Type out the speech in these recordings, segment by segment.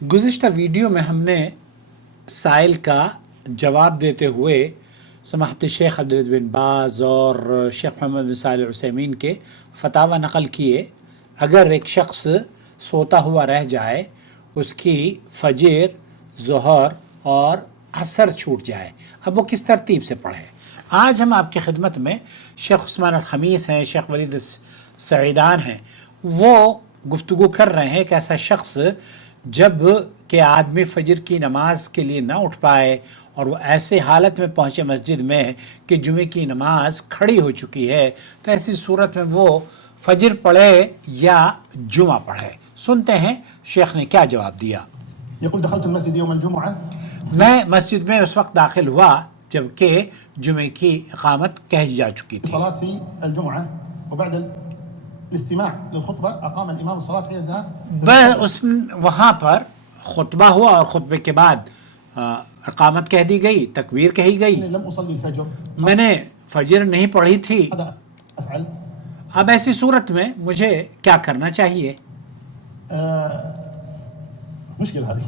गुज़िश्ता video में हमने साइल का जवाब देते हुए समाहत शेख अब्दुल बिन बाज़ और शेख मोहम्मद बिन सालिह अल उसैमीन के फतावा नकल किए। अगर एक शख्स सोता हुआ रह जाए, उसकी फजर, ज़ोहर और असर छूट जाए, अब वो किस तरतीब से पढ़े। आज हम आपकी खिदमत में शेख उस्मान अल खमीस हैं, शेख वलीद सईदान हैं, वो गुफ्तगू कर रहे हैं कि ऐसा शख्स जब कि आदमी फजर की नमाज के लिए ना उठ पाए और वो ऐसे हालत में पहुँचे मस्जिद में कि जुमे की नमाज खड़ी हो चुकी है, तो ऐसी सूरत में वो फजर पढ़े या जुमा पढ़े। सुनते हैं शेख ने क्या जवाब दिया। मैं मस्जिद में उस वक्त दाखिल हुआ जबकि जुमे की इकामत कही जा चुकी थी। वहाँ पर खुतबा हुआ और खुतबे के बाद इकामत कह दी गई, तकबीर कही गई। मैंने फजर नहीं पढ़ी थी। अब ऐसी सूरत में मुझे क्या करना चाहिए? मुश्किल है।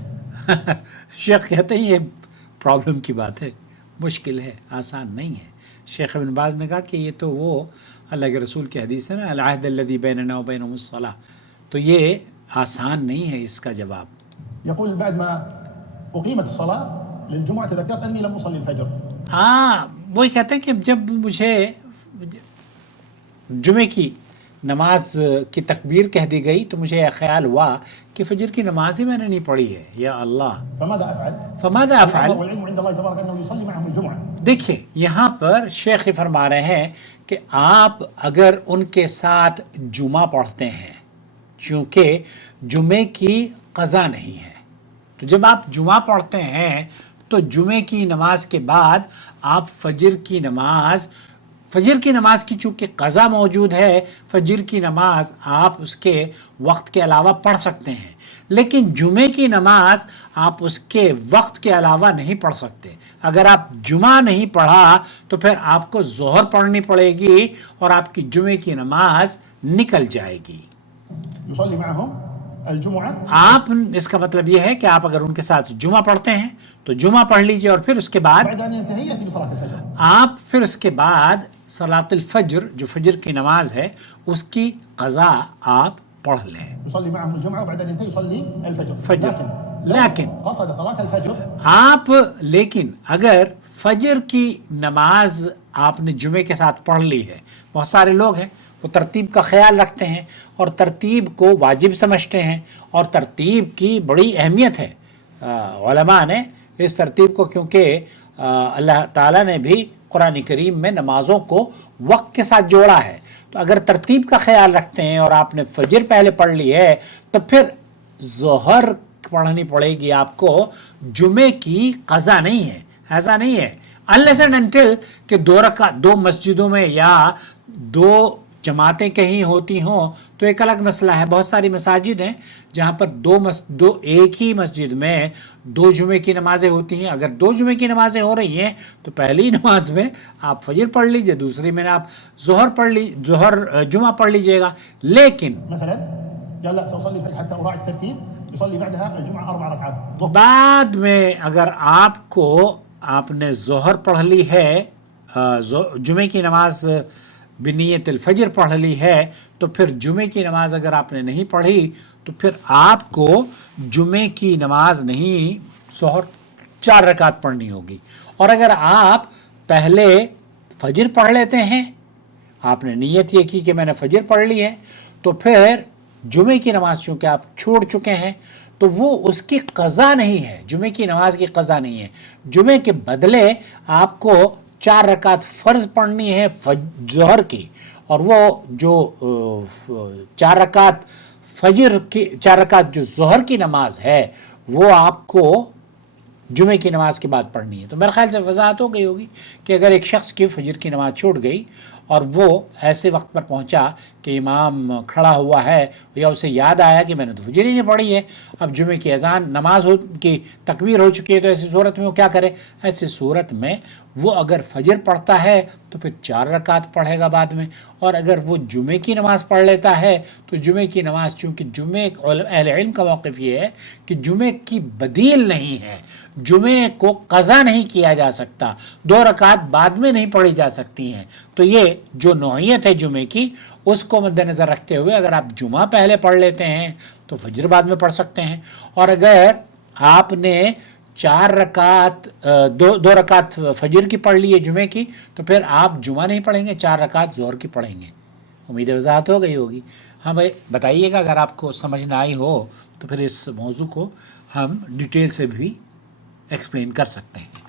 शेख कहते हैं ये प्रॉब्लम की बात है, मुश्किल है, आसान नहीं है। शेख इब्न बाज़ ने कहा कि ये तो वो अल्लाह के रसूल की हदीस है ना, अल अहद अल्लज़ी बैनना व बैनहुमुस सलाह, तो ये आसान नहीं है इसका जवाब। यक़ूल बाद मा उक़ीमत अस्सलाह लिलजुमुअह तज़क्करत अन्नी लम उसल्ली अल-फज्र। वही कहते हैं कि जब मुझे जुमे की नमाज की तकबीर कह दी गई तो मुझे यह ख्याल हुआ कि फजर की नमाज ही मैंने नहीं पढ़ी है। या अल्लाह, फमादा अफ़अल। देखिए यहाँ पर शेख फरमा रहे हैं कि आप अगर उनके साथ जुमा पढ़ते हैं, चूँकि जुमे की क़ज़ा नहीं है, तो जब आप जुमा पढ़ते हैं तो जुमे की नमाज के बाद आप फजर की नमाज की चूँकि क़ज़ा मौजूद है, फजर की नमाज आप उसके वक्त के अलावा पढ़ सकते हैं, लेकिन जुमे की नमाज आप उसके वक्त के अलावा नहीं पढ़ सकते। अगर आप जुमा नहीं पढ़ा तो फिर आपको ज़ोहर पढ़नी पड़ेगी और आपकी जुमे की नमाज निकल जाएगी। आप, इसका मतलब यह है कि आप अगर उनके साथ जुमा पढ़ते हैं तो जुमा पढ़ लीजिए और फिर उसके बाद सलातुल फज्र, जो फजर की नमाज है, उसकी क़ज़ा आप पढ़ लें। लेकिन अगर फजर की नमाज आपने जुमे के साथ पढ़ ली है, बहुत सारे लोग हैं वो तरतीब का ख्याल रखते हैं और तरतीब को वाजिब समझते हैं और तरतीब की बड़ी अहमियत है। उलमा ने इस तरतीब को, क्योंकि अल्लाह ताला ने भी कुरान करीम में नमाज़ों को वक्त के साथ जोड़ा है, तो अगर तरतीब का ख्याल रखते हैं और आपने फजर पहले पढ़ ली है तो फिर ज़ोहर पढ़नी पड़ेगी आपको, जुमे की क़ज़ा नहीं है। ऐसा नहीं है अनलेस एंड अनटिल कि दो मस्जिदों में या दो जमातें कहीं होती हों तो एक अलग मसला है। बहुत सारी मसाजिद हैं जहाँ पर एक ही मस्जिद में दो जुमे की नमाज़ें होती हैं। अगर दो जुमे की नमाज़ें हो रही हैं तो पहली नमाज में आप फजर पढ़ लीजिए, दूसरी में आप जुमा पढ़ लीजिएगा। लेकिन बाद में अगर आपने ज़ोहर पढ़ ली है, जुमे की नमाज बिनियत फजर पढ़ ली है, तो फिर जुमे की नमाज अगर आपने नहीं पढ़ी तो फिर आपको जुमे की नमाज नहीं, ज़ोहर 4 रकात पढ़नी होगी। और अगर आप पहले फजर पढ़ लेते हैं, आपने नीयत ये की कि मैंने फजर पढ़ ली है, तो फिर जुमे की नमाज चूँकि आप छोड़ चुके हैं तो वो उसकी क़ज़ा नहीं है, जुमे की नमाज की क़ज़ा नहीं है। जुमे के बदले आपको 4 रकात फ़र्ज़ पढ़नी है ज़ोहर की, और वो जो 4 रकात फजर की, 4 रकात जो ज़ोहर की नमाज है वो आपको जुमे की नमाज के बाद पढ़नी है। तो मेरे ख्याल से वजाहत हो गई होगी कि अगर एक शख्स की फजर की नमाज छूट गई और वो ऐसे वक्त पर पहुंचा کہ امام کھڑا ہوا ہے یا اسے یاد آیا کہ میں نے تو فجر ہی نہیں پڑھی ہے، اب جمعے کی اذان نماز کی تکبیر ہو چکی ہے، تو ایسی صورت میں وہ کیا کرے؟ ایسی صورت میں وہ اگر فجر پڑھتا ہے تو پھر 4 رکعت پڑھے گا بعد میں، اور اگر وہ جمعے کی نماز پڑھ لیتا ہے تو جمعے کی نماز، چونکہ جمعے اہل علم کا موقف یہ ہے کہ جمعے کی بدیل نہیں ہے، جمعے کو قضا نہیں کیا جا سکتا، 2 رکعت بعد میں نہیں پڑھی جا سکتی ہیں، تو یہ جو نوعیت ہے جمعے کی اس کو مد نظر رکھتے ہوئے اگر آپ جمعہ پہلے پڑھ لیتے ہیں تو فجر بعد میں پڑھ سکتے ہیں، اور اگر آپ نے 4 رکعت 2 رکعت فجر کی پڑھ لی ہے جمعے کی، تو پھر آپ جمعہ نہیں پڑھیں گے، 4 رکعت ظہر کی پڑھیں گے۔ امید وضاحت ہو گئی ہوگی۔ ہاں بھائی بتائیے گا اگر آپ کو سمجھ نہ آئی ہو تو پھر اس موضوع کو ہم ڈیٹیل سے بھی ایکسپلین کر سکتے ہیں۔